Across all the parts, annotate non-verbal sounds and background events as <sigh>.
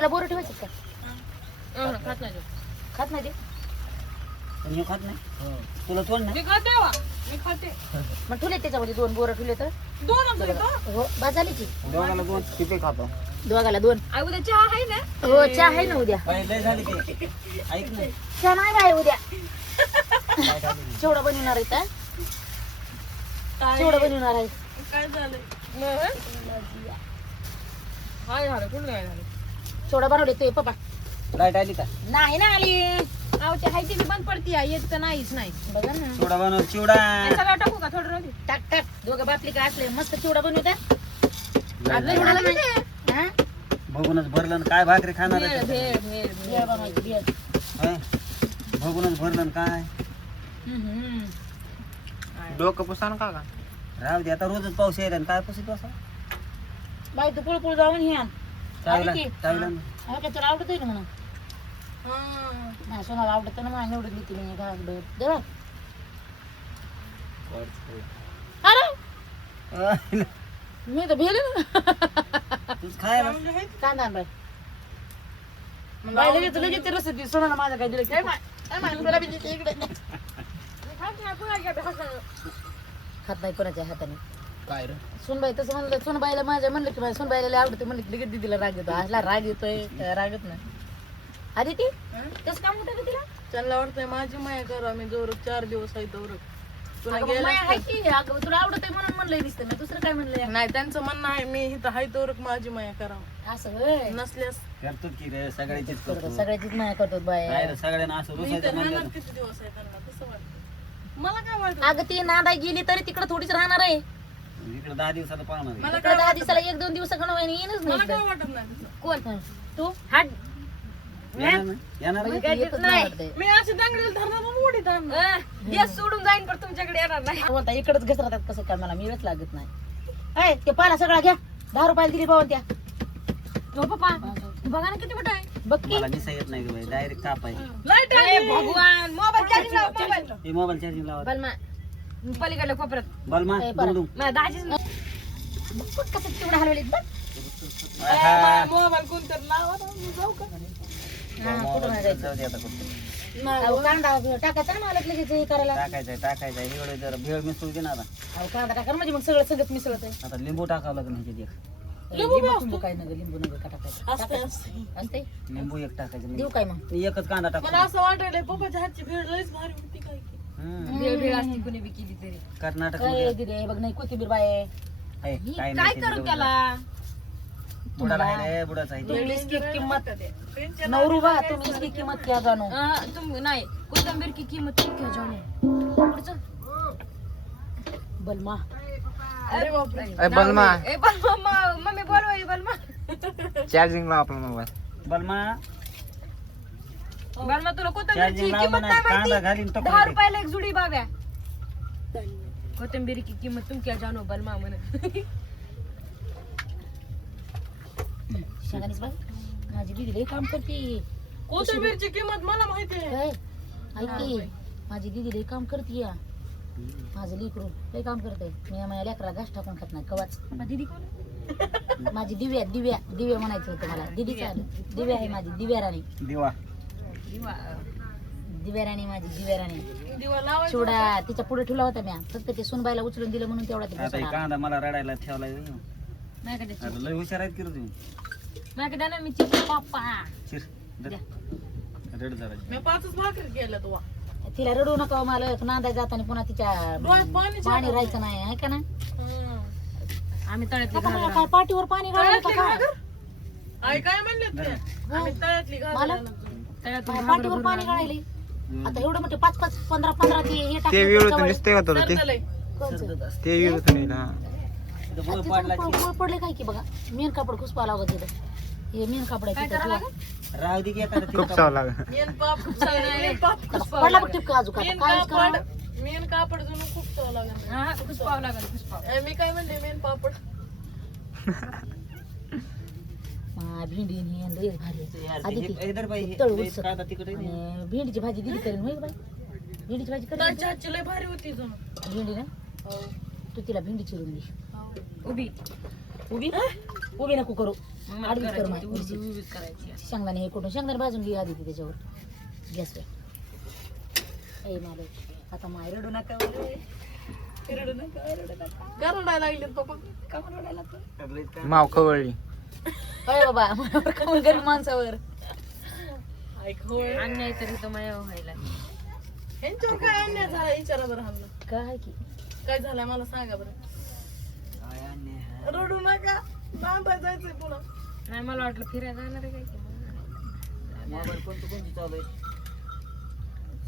त्याला बोरं ठेवायचं का खात नाही. खात नाही ते? पण हे खात नाही. तुला तोंड नाही? मी खाते वा. मी खाते. मग ठुले त्याच्यामध्ये दोन बोरं ठुले तर? दोन का हो बस झाली की दोघाला दोन किती खातो. दोघाला दोन. आई उद्या चहा आहे ना? हो चहा आहे ना उद्या. बाई, लय झाली ते. ऐक ना. चहा नाही आहे उद्या. झाली? नाही. चिवडा बनवणार आहे का काय? चिवडा बनवणार आहे काय झालंय हाय झालं. कुठं काय झालं? चिवडा बनवले ते पप्पा लाइट आली का नाही ना आली हाय ती बी बंद पडती आहे येत तर नाहीच नाही बघा ना चिवडा बनव चिवडा आणि सगळं टाकू का थोडं राहू दे. टाक टाक दोघं बापली का असले मस्त चिवडा बनवतात लय. झालं? हा? बघूनच भरलं आणि काय भाकरी खाणार आहे भेळ, ते? भेळ, भेळ, भेळ. बिया बनवायची बिया. होय? बघूनच भरलं आणि काय हम्म. डोकं पुसान का का राहू दे आता रोजच पाऊस येईल आणि काय पुसित बसा बाई तू पुळ जाऊन हे आण चावीला आली की? चावीला हा. का तुला आवडत ना म्हणून हां. नाही सोनाला आवडत ना मला निवडून घेतली मी घास. अरे! मी तर भेले ना तूच खायला चांगले आहेत. कांदा आण बाई बाई लगेच लगेच ते रसद सोनाला माझं काय दिलं काय माय- काय माय, तुला बी देते इकडे. खात नाही कोणाच्या हाताने. काय रे सुनबाई तसं म्हणलं सुनबाईला माझ्या म्हणलं की माझ्या सुनबाईला लय आवडते. म्हणलं की लगेच दिदीला राग येतो. असला राग येतोय काय रागत नाही. आधी ती? कसं काम होतं ग तिला? त्यांना वाटतंय माझी माया करा मी जोर चार दिवस आहे दौर तुला अगं मग गेला आहे की? अगं तुला आवडत म्हणून म्हणलंय दिसतं मी दुसरं काय म्हणलंय? नाही त्यांचं म्हणणं आहे मी इथं हाय दौर माझी माया करा असं होय? नसल्यास. करतो की रे सगळ्याचीच करतो सगळ्याचीच माया करतो बाय. नाही रे, सगळ्यांना असं मी रुसायचं इथं म्हणलं राहणार किती दिवस आहे त्यांना? तसं वाटतं. मला काय वाटत? अगं ती नादाय गेली तरी तिकडे थोडीच राहणार आहे. इकडे दहा दिवसाला पाहणार आहे. मला इकडे दहा दिवसाला एक दोन दिवसाकडे येईनच मला नाही काय वाटत नाही. कोण? तू? हाट. येणार ना? येणार ना? एकच नाही. वाटतंय. मी अशी दांगडीला धरणार आणि उडीत आणणार. गॅस सोडून जाईन पण तुमच्याकडे येणार नाही. बोलता इकडेच घसरतात कसं काय मला? मिळत लागत नाही. ऐ ते पाला सगळा घ्या. दहा रुपयाला दिली बाबा त्या. हो पप्पा बघा ना किती मोठा आहे. बघ की. मला निसा येत नाही बाई डायरेक्ट कापायची लाइट भगवान मोबाईल चार्जिंग लाव मोबाईल हे मोबाईल चार्जिंग लावा. बलमा पलीकडल्या कोपऱ्यात. बलमा ए, बरं. दुमडुम. माझ्या दाजीच बघ बघ कसं तेवढं हलवले बघ. आहा. मोबाईल कोणतरी लावा ना, मी जाऊ का? हा, कुठं नाही जायचं? जाऊ दे आता कुठं. नाही अहो, कांदा टाकायचा ना मला लगेच हे करायला. टाकायचंय टाकायचंय. एवढं जर भेळ मिसळू दे ना आता. अहो, कांदा टाका ना म्हणजे मग सगळं सगळं मिसळत आहे. आता लिंबू टाकावं लागेल ह्याच्यात एक. लिंबू काय नग लिंबू नग का टाकायचं? असते असते असते लिंबू एक टाकायचं. देऊ काय मग? एकच कांदा मला टाकतो असं वाटायलंय पप्पाच्या हातची भेळ लईच भारी होती काय. भेळ भेळ असती कुणी बी केली तरी. कर्नाटक काय हे बघ नाही कोथिंबीर बाय काय करू त्याला? बुडाला आहे रे बुडाचा आहे. तुम्ही इसकी किंमत. नवरू बा तुम्ही इसकी किंमत क्या जाणो. अं, तुम नाही कोथिंबीर की किंमत पुढचं. बलमा. अरे बापरे. ए बलमा. ए बलमा मम्मी बोलवाय बलमा. चार्जिंग लाव आपला मोबाईल. बलमा बलमा तुला कोथिंबीरची चार्जिंग लाव किंमत म्हणा नाही कांदा माहिती? घालीन दहा टोकरी रुपयाला एक जुडी बाब्या. कोथिंबीर की किंमत तुम क्या जानो बलमा म्हण. माझी दीदी लई काम करते. कोथिंबीरची किंमत मला माहिती आहे. काय? ऐक की माझी दीदी लई काम करते या. माझं लेकरू लई काम करते मी माझ्या लेकरा घास टाकून खात नाही कवाच. दीदी कोण माझी दिव्या दिव्या दिव्या म्हणायचं होतं मला. दिदी चाल दिव्या आहे माझी दिव्या राणी. दिवा. दिवा दिव्या राणी माझी दिव्या राणी दिवा लावायचा चिवडा तिच्या पुढे ठेवला होता मी फक्त ते सुनबाईला उचलून दिलं म्हणून तेवढा ते आता हे बसवला. कांदा मला रडायला ठेवलाय माझ्याकडे आता लय हुशार आहेत की रे तुम्ही माझ्याकडे ना मी चिकन पप्पा. चिर. धर. रड जरा. मी पाचच भाकरी केल्या तुला तिला रडू नका मला नांदा जाताना पुन्हा तिच्या डोळ्यात पाणी पाणी राहायचं नाही आहे का ना? आम्ही तळ्यातली आता मला काय पाठीवर पाणी घालायला का? काय? आई काय म्हणले ते आम्ही तळ्यातली मला तळ्यातली पाठीवर पाणी गाळायले आता एवढं मोठे पाच पाच पंधरा पंधरा ते हे ते ते? ते पाडला काय की बघा. मेन कापड खुसपा लागत तिथं. हे मेन कापड आहे. राहू दे की एखादं खूप तिथं चाव लागत पडला बघ टिपका अजून आता काय करावं? मेन कापड जुनं खूप लागेल. लागेल मी काय म्हणले मेन पापड. <laughs> भेंडी आणि हे लयच भारी आहे. आधी हे- ती हे धर बाई, हे- तळ हे उचल. कांदा तिकडे आहे ना. आणि भेंडीची भाजी दिली करेन होय बाई. भेंडीची भाजी करेन लय भारी होती भेंडी ना? तू तिला भेंडी चिरून दे. उभी. उभी? उभी नको करू. आडवी कर माय शेंगदाणे हे कुठून शेंगदाणे भाजून घे आधी ते त्याच्यावर. गॅसवर ए मालक. आता माय रडू नका बरं. रडू नका रडू नका. गरडायला लागले पप्पा का म्हणून रडायला लागलं? माव खवळली. अरे बाबा माझ्यावर का म्हणून गरीब माणसावर. ऐक होय. अन्याय तर इथं माया व्हायला. ह्यांच्यावर काय अन्याय झाला? विचारा बरं हल्ला काय की? काय झालंय मला सांगा बरं. रडू नका. नांदा जायचंय पुन्हा नाही मला वाटलं फिरायला जाणार आहे काय की. मोबाईल कोणतं कोणती चालू आहे?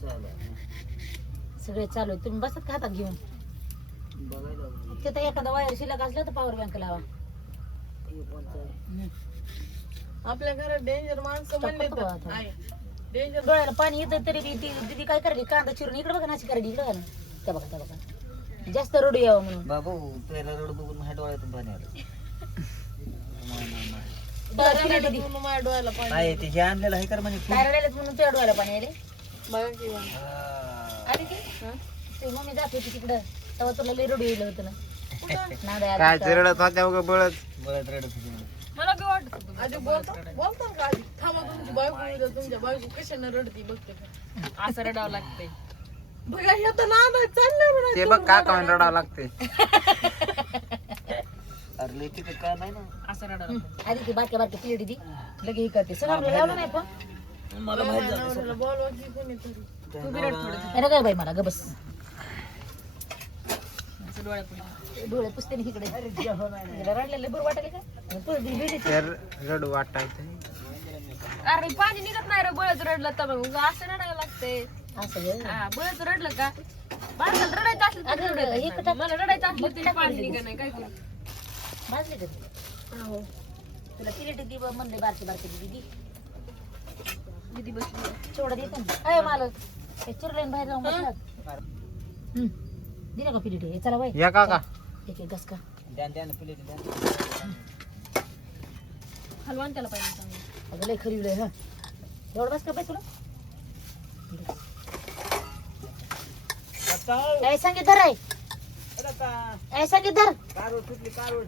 चालू आहे. सगळे चालू आहे तुम्ही बसत का हातात घेऊन? बघायला तिथं एखादा वायर शिल्लक असलं तर पॉवर बँक लावा हे कोणतं आहे? हम्म. आपल्या घरात डेंजर माणसं म्हणले तर. डेंजर डोळ्याला पाणी येतं तरी ती ती- दीदी काय करायली कांदा चिरून इकडे बघा नाशी करायली इकडे बघा ना. त्या बघा त्या बघा. जास्त रडू यावं म्हणून. बाबू पहिला रड बघून माझ्या डोळ्यातून पाणी आलं. दीदी माझ्या डोळ्याला पाणी काय ते हे आणलेलं आहे का रे काय रडायला म्हणून तुझ्या डोळ्याला पाणी आले? बघा हा. आली ती? ते मम्मी जात होती तिकडं. तेव्हा तुला लई रडू येईल होतं ना. काय चिरडत होत्या उगा बळत बळत रडत होती. मला बी वाटत आधी बोलता? बोलता का आधी थांबा तुमची बायको तुमच्या बायको कशाने रडती बघते का? असं रडावं लागतंय. बघा हे तर नांदा चाललंय म्हणा ते बघ का कमेंट रडावं लागते अरे लय तिथं का नाही ना. असं रडावं आधी ती बारक्या बारक्या दी लगे हे करते. सगळं आपलं लावलं नाही पण. मला माहीत झालं नवऱ्याला बोलवा की कोणीतरी. त्या नवरा- अरे काय बाई मला ग बस. डोळे पुसते ना इकडे. तिला रडलेलं बरं वाटले का? तर रडू वाटायचं अरे पाणी निघत नाही रे बळच रडलं तर मग. असं रडायला लागते असं बळच रडलं का? माणसाला रडायचं असलं तर रडायचं. मला रडायचं असलं तरी पाणी निघत नाही काय करू? भाजले का ते? तुला पिलेट दी बा म्हणले बारकी बारकी दिदी दिदी बसली. छोडा देतो ना. अय मालक चिरलेन बाहेर जाऊन हम्म. दिला का पिलेट हे चला बाई. या काका. एक एक गस का द्या द्या ना प्लेट द्या. हलवान त्याला पाहिजे अगं लय खरी लय हा. एवढं बस का बाई तुला? काय सांगित धर आहे काय सांगित धर. कारवड सुटली कारवड.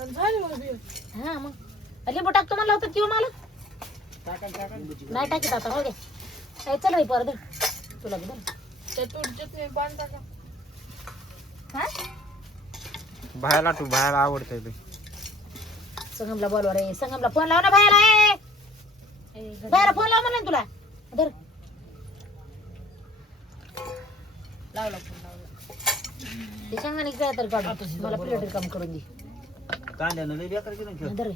आणि झाली मग बिल. हा मग. लिंबू टाकतो म्हणला होता किंवा मला? टाका टाका. नाही टाकीत आता हो दे काय चल बाई परत तुला बी धर. त्या तूट चटणी पाणी टाका. बाहेरला तू बाहेर आवडतंय ते संगमला बोलवा रे संगमला फोन लाव ना बायाला ए! बायाला फोन लाव म्हणलं ना तुला. धर. लावला फोन लावला. ते सांगा काय तर काढ मला प्लेट काम करून दे. कांद्यानं लय बेकार केलं खेळ. धर रे.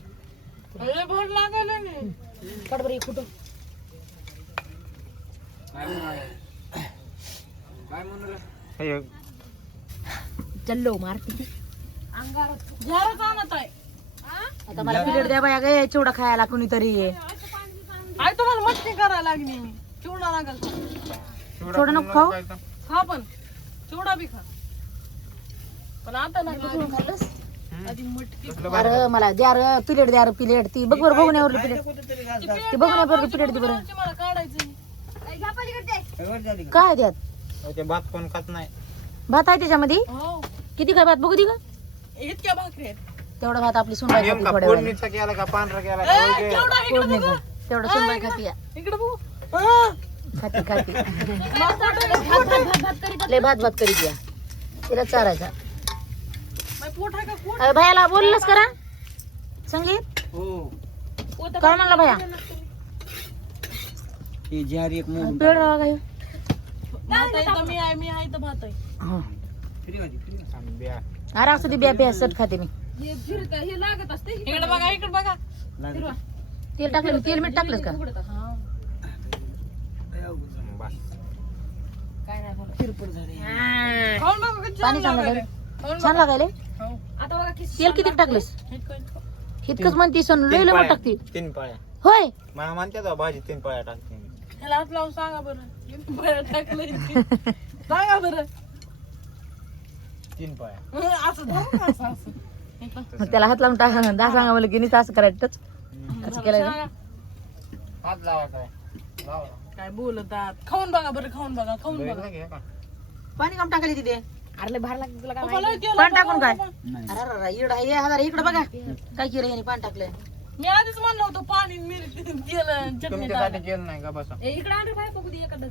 अरे भर लागलं नाही काढ बरं कुठं. हे चल्लो मारते आणत आहे. आता मला पिरियड द्या बाया गे चिवडा खायला कुणीतरी. आई तुम्हाला मटणी करायला लागली मी. चिवडा लागल. थोडं नको खाऊ. खा पण. चिवडा बी खा. पण आता ना आधी मटकी अरे मला द्या रे पिरियड द्या रे पिरियड ती बघ बरं कुठेतरी घाल ती बघण्यावरली पिरियड ती बरं. मला काढायचं? काय द्यात? ते भात कोण खात नाही. भात आहे त्याच्यामध्ये? हो. किती काय भात बघू दे का इतक्या भाकरी आहेत. तेवढा भात आपली सुनबाई खाती नेमका थोड्या वेळाने. फोडणीचा केला का पांढरा केला का ए, वगैरे? केवढा इकडे फोडणीचा. तेवढा सुनबाई खाती या. इकडे बघू. हा. खाती खाती. लय भात भात करीत या. तिला चारायचा. बाई, पोट आहे का पोट? अरे भयाला बोललंस करा. संगीत? हो. काय म्हणला भया? हे जहार एक भात आहे मी आहे मी आहे तर भात आहे. हा. अरे असं ती बिया बिया सट खाते मी. इकडे बघा इकडे बघा. लागली तेल टाकलं मी तेल मीठ टाकलंस का? बस. किरपड झाली. खाऊन बघा किती पाणी छान चांगलं लागायले. झालं? छान लागायले हो. तेल किती टाकलंस? इतकंच म्हणती सोन लय लय. टाकते. तीन पाळ्या. होय. मला म्हणते तो भाजी तीन पाळ्या टाकते. मी. ह्याला हात लावून सांगा बरं. <laughs> सांगा बरं. तीन पाळ्या हं, असं धरू ना, असं असं. मग त्याला हात लावून टाक. दहा सांगा मला की नुसतं असं करायचं टच. असं केलं. हात लावा काय? लावा. काय बोलतात? खाऊन बघा बरं खाऊन बघा खाऊन बघा. घे का? पाणी काम टाकायला तिथे. अरे बाहेर लागते तुला काय पान टाकून काय? अरे अरे, अरे इकडं हे हजार इकडं बघा. काय केलं याने पान टाकलंय? मी आधीच म्हणलं होतं पाणी मिरची केलं चटणी तुमच्यासाठी केलं नाही का बसा? ए, इकडे बघू दे एखादं